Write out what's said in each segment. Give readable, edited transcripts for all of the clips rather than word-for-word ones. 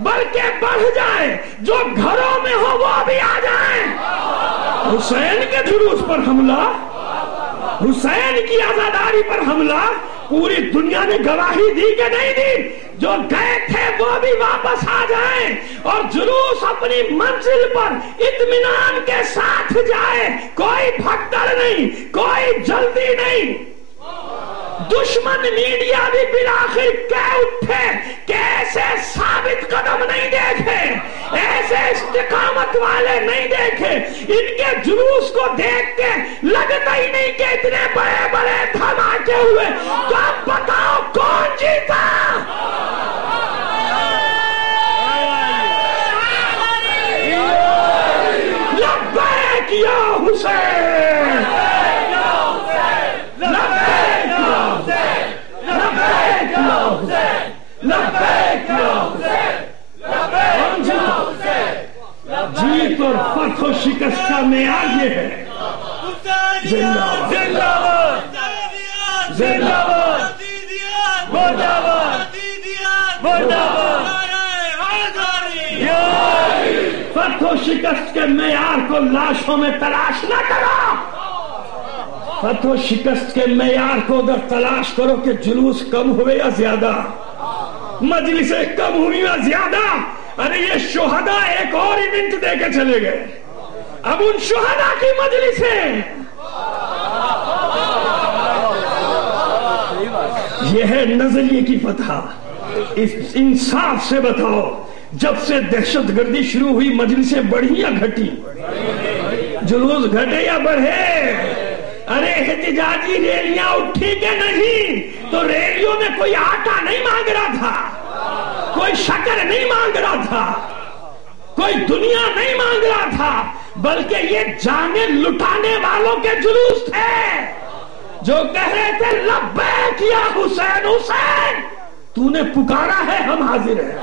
بلکہ بڑھ جائے، جو گھروں میں ہو وہ بھی آ جائیں۔ حسین کے جلوس پر حملہ، حسین کی عزاداری پر حملہ، پوری دنیا نے گواہی دی کہ نہیں دی؟ جو گئے تھے وہ بھی واپس آ جائیں اور جلوس اپنی منزل پر اطمینان کے ساتھ جائے، کوئی بھگدڑ نہیں، کوئی جلدی نہیں۔ دشمن میڈیا بھی بالآخر کہہ اٹھے کہ ایسے ثابت قدم نہیں دیکھے، ایسے استقامت والے نہیں دیکھے، ان کے جلوس کو دیکھ کے لگتا ہی نہیں کہ اتنے بڑے بڑے دھماکے ہوئے۔ تو اب بتاؤ کون جیتا؟ لبیک یا حسین، لبیک یا حسین، لبیک یا حسین، لبیک یا حسین، لبیک یا حسین۔ جیت اور فتح و شکست کا معیار یہ ہے۔ زندہ باد، زندہ باد، زندہ باد، مردہ باد، مردہ باد۔ فتح و شکست کے معیار کو لاشوں میں تلاش نہ کرو، فتح و شکست کے معیار کو ادھر تلاش کرو کہ جلوس کم ہوئے یا زیادہ، مجلسیں کم ہوئی یا زیادہ۔ ارے یہ شہداء ایک اور ایونٹ دے کے چلے گئے، اب ان شہداء کی مجلسیں۔ یہ ہے نظریے کی فتح۔ اس انصاف سے بتاؤ، جب سے دہشت گردی شروع ہوئی مجلسیں بڑھی یا گھٹی؟ جلوس گھٹے یا بڑھے؟ ارے احتجاجی ریلیاں اٹھی کہ نہیں؟ تو ریلیوں میں کوئی آٹا نہیں مانگ رہا تھا، کوئی شکر نہیں مانگ رہا تھا، کوئی دنیا نہیں مانگ رہا تھا، بلکہ یہ جانیں لٹانے والوں کے جلوس تھے جو کہہ رہے تھے لبیک یا حسین، حسین تو نے پکارا ہے، ہم حاضر ہیں۔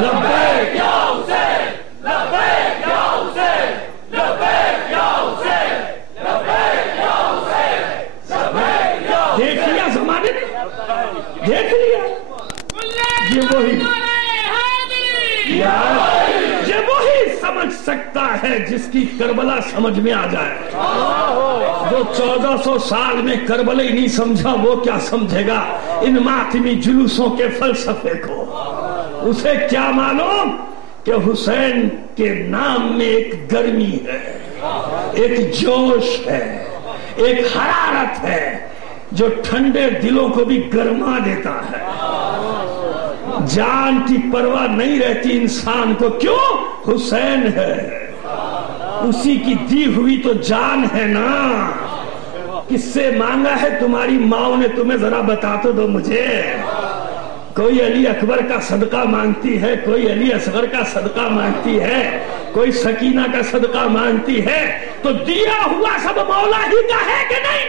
لبیک یا حسین، لبیک یا حسین، لبیک یا حسین، لبیک یا حسین، لبیک یا حسین۔ دیکھ لیا زمانے نے، دیکھ لیا، یہ وہی یہ وہی سمجھ سکتا ہے جس کی کربلا سمجھ میں آ جائے۔ جو 1400 سال میں کربلا ہی نہیں سمجھا وہ کیا سمجھے گا ان ماتمی جلوسوں کے فلسفے کو؟ اسے کیا معلوم کہ حسین کے نام میں ایک گرمی ہے، ایک جوش ہے، ایک حرارت ہے جو ٹھنڈے دلوں کو بھی گرما دیتا ہے۔ جان کی پرواہ نہیں رہتی انسان کو، کیوں؟ حسین ہے، اسی کی دی ہوئی تو جان ہے نا۔ کس سے مانگا ہے تمہاری ماں نے تمہیں؟ ذرا بتا تو دو مجھے۔ کوئی علی اکبر کا صدقہ مانگتی ہے، کوئی علی اصغر کا صدقہ مانگتی ہے، کوئی سکینہ کا صدقہ مانگتی ہے، تو دیا ہوا سب مولا ہی کا ہے کہ نہیں؟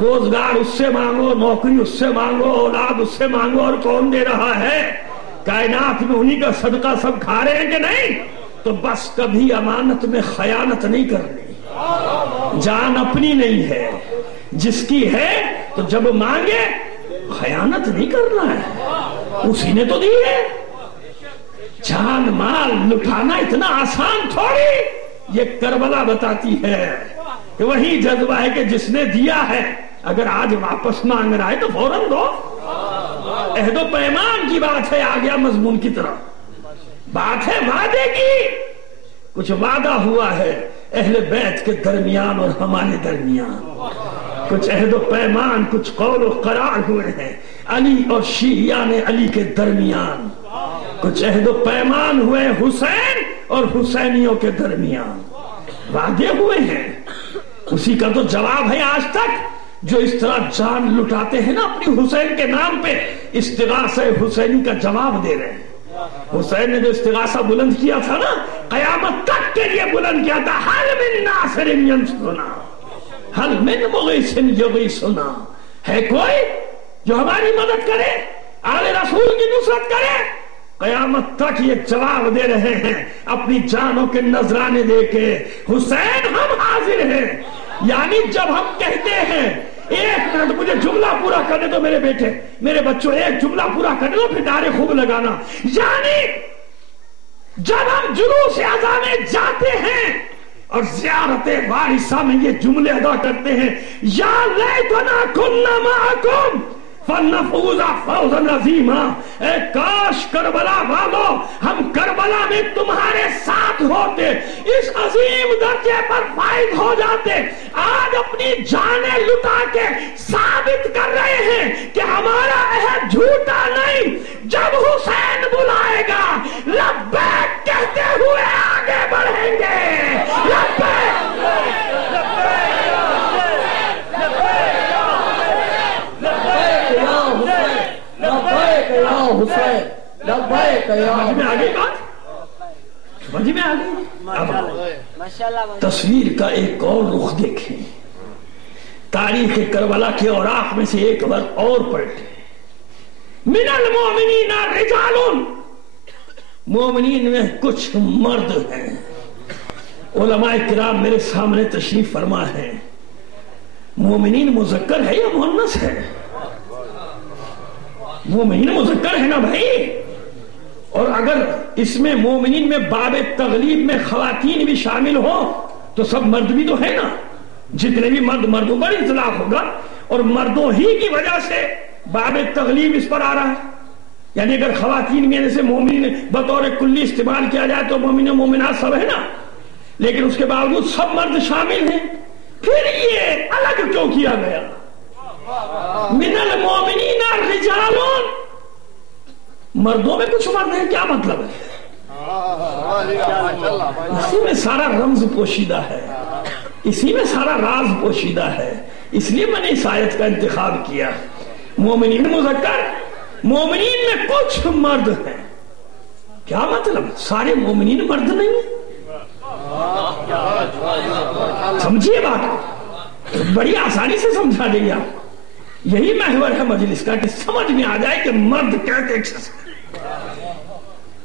روزگار اس سے مانگو، نوکری اس سے مانگو، اولاد اس سے مانگو، اور کون دے رہا ہے؟ کائنات میں انہی کا صدقہ سب کھا رہے ہیں کہ نہیں؟ تو بس کبھی امانت میں خیانت نہیں کرنی، جان اپنی نہیں ہے، جس کی ہے تو جب مانگے خیانت نہیں کرنا ہے، اسی نے تو دی ہے۔ جان مال لٹانا اتنا آسان تھوڑی، یہ کربلا بتاتی ہے کہ وہی جذبہ ہے کہ جس نے دیا ہے اگر آج واپس مانگ رہا ہے تو فوراً دو۔ عہد و پیمان کی بات ہے، آ گیا مضمون کی طرف، بات ہے وعدے کی۔ کچھ وعدہ ہوا ہے اہل بیت کے درمیان اور ہمارے درمیان، کچھ عہد و پیمان، کچھ قول و قرار ہوئے ہیں علی اور شیعیان علی کے درمیان، کچھ عہد و پیمان ہوئے حسین اور حسینیوں کے درمیان، وعدے ہوئے ہیں۔ اسی کا تو جواب ہے آج تک جو اس طرح جان لٹاتے ہیں نا اپنی حسین کے نام پہ، استغاثہ حسینی کا جواب دے رہے ہیں۔ حسین نے جو استغاثہ بلند کیا تھا نا، قیامت تک کے لیے بلند کیا تھا، حل من ناصر ینصرنا، حل من مغیث یغیثنا، ہے کوئی جو ہماری مدد کرے، آل رسول کی نصرت کرے؟ قیامت تک یہ جواب دے رہے ہیں اپنی جانوں کے نذرانے دے کے، حسین ہم حاضر ہیں۔ یعنی جب ہم کہتے ہیں ایک منٹ مجھے جملہ پورا کرنے دو میرے بیٹے، میرے بچوں، ایک جملہ پورا کرنے دو، پھر نعرے خوب لگانا۔ یعنی جب ہم جلوس اعزاء میں جاتے ہیں اور زیارت وارثہ میں یہ جملے ادا کرتے ہیں، یا لیتنا کننا معکم فنفوز فوزا عظیما، اے کاش کربلا والو ہم کربلا میں تمہارے ساتھ ہوتے، اس عظیم درجے پر فائز ہو جاتے۔ آج اپنی جانیں لٹا کے ثابت کر رہے ہیں کہ ہمارا عہد جھوٹا نہیں۔ جب حسین بلائے گا لبیک کہتے ہوئے آگے بڑھیں گے، لبیک سمجھ میں آگئی بات؟ سمجھ میں آگئی؟ اب تصویر کا ایک اور رخ دیکھیں، تاریخ کربلا کے اوراق میں سے ایک بار اور پلٹیں۔ من المؤمنین رجال، مومنین میں کچھ مرد ہیں۔ علماء کرام میرے سامنے تشریف فرما ہے۔ مومنین مذکر ہے یا مؤنث ہے؟ مومنین مذکر ہے نا بھائی، اور اگر اس میں مومنین میں باب تغلیب میں خواتین بھی شامل ہو تو سب مرد بھی تو ہے نا، جتنے بھی مرد، مردوں پر اطلاق ہوگا، اور مردوں ہی کی وجہ سے باب تغلیب اس پر آ رہا ہے۔ یعنی اگر خواتین میں سے مومن بطور کلی استعمال کیا جائے تو مومن و مومنات سب ہے نا، لیکن اس کے باوجود سب مرد شامل ہیں، پھر یہ الگ کیوں کیا گیا؟ من المؤمنین رجال، مردوں میں کچھ مرد ہیں، کیا مطلب ہے؟ اسی میں سارا رمز پوشیدہ ہے، اسی میں سارا راز پوشیدہ ہے، اس لیے میں نے اس آیت کا انتخاب کیا۔ مومنین مذکر، مومنین میں کچھ مرد ہیں، کیا مطلب؟ سارے مومنین مرد نہیں ہیں۔ سمجھیے بات، بڑی آسانی سے سمجھا دیں گے آپ۔ یہی محور ہے مجلس کا کہ سمجھ میں آ جائے کہ مرد کہتے ایک شخص،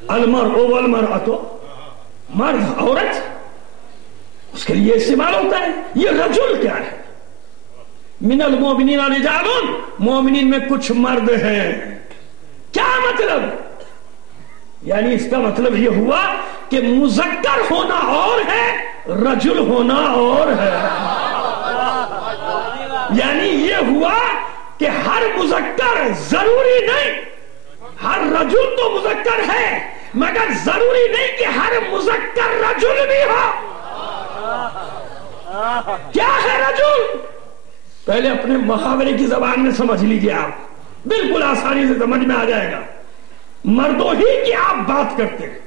المرء والمرأۃ، مرد عورت، اس کے لیے استعمال ہوتا ہے۔ یہ رجل کیا ہے؟ من المؤمنین رجال، مومنین میں کچھ مرد ہیں، کیا مطلب؟ یعنی اس کا مطلب یہ ہوا کہ مذکر ہونا اور ہے، رجل ہونا اور ہے۔ یعنی یہ ہوا کہ ہر مذکر ضروری نہیں، ہر رجل تو مذکر ہے مگر ضروری نہیں کہ ہر مذکر رجل بھی ہو۔ کیا ہے رجل؟ پہلے اپنے محاورے کی زبان میں سمجھ لیجئے، آپ بالکل آسانی سے سمجھ میں آ جائے گا۔ مردوں ہی کی آپ بات کرتے ہیں،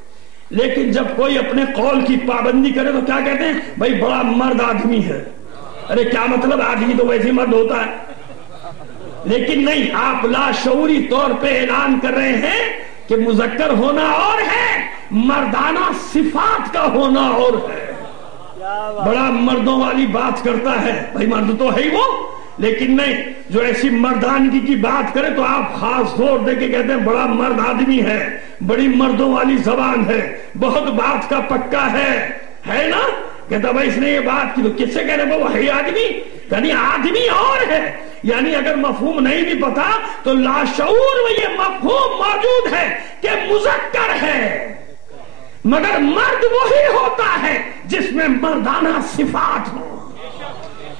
لیکن جب کوئی اپنے قول کی پابندی کرے تو کیا کہتے ہیں؟ بھائی بڑا مرد آدمی ہے۔ ارے کیا مطلب؟ آدمی تو ویسے مرد ہوتا ہے، لیکن نہیں، آپ لاشعوری طور پہ اعلان کر رہے ہیں کہ مذکر ہونا اور ہے، مردانہ صفات کا ہونا اور ہے۔ بڑا مردوں والی بات کرتا ہے، بھائی مرد تو ہے ہی وہ، لیکن نہیں، جو ایسی مردانگی کی بات کرے تو آپ خاص زور دے کے کہتے ہیں بڑا مرد آدمی ہے، بڑی مردوں والی زبان ہے، بہت بات کا پکا ہے نا؟ کہتا بھائی اس نے یہ بات کی تو کس سے کہہ رہے وہ ہے آدمی؟ یعنی آدمی اور ہے۔ یعنی اگر مفہوم نہیں بھی پتا تو لاشعور میں یہ مفہوم موجود ہے کہ مذکر ہے، مگر مرد وہی ہوتا ہے جس میں مردانہ صفات ہو،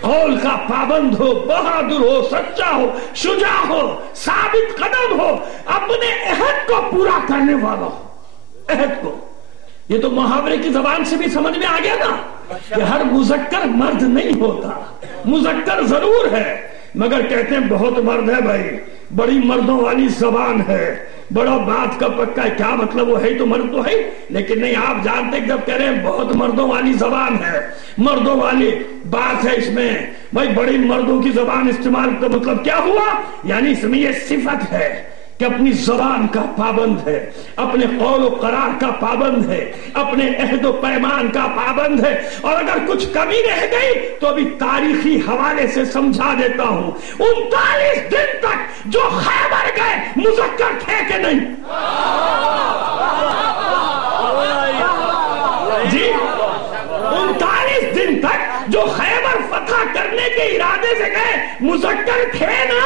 قول کا پابند ہو، بہادر ہو، سچا ہو، شجاع ہو، ثابت قدم ہو، اپنے عہد کو پورا کرنے والا ہو۔ عہد کو، یہ تو محاورے کی زبان سے بھی سمجھ میں آ گیا نا کہ ہر مذکر مرد نہیں ہوتا، مذکر ضرور ہے مگر کہتے ہیں بہت مرد ہے بھائی، بڑی مردوں والی زبان ہے، بڑا بات کا پکا ہے۔ کیا مطلب؟ وہ ہے تو مرد تو ہے، لیکن نہیں، آپ جانتے کہ جب کہہ رہے ہیں بہت مردوں والی زبان ہے، مردوں والی بات ہے، اس میں بھائی بڑی مردوں کی زبان استعمال کا مطلب کیا ہوا؟ یعنی اس میں یہ صفت ہے کہ اپنی زبان کا پابند ہے، اپنے قول و قرار کا پابند ہے، اپنے عہد و پیمان کا پابند ہے، اور اگر کچھ کمی رہ گئی تو ابھی تاریخی حوالے سے سمجھا دیتا ہوں، 39 دن تک جو خیبر گئے مذکر تھے کہ نہیں؟ جی 39 دن تک جو خیبر فتح کرنے کے ارادے سے گئے مذکر تھے نا.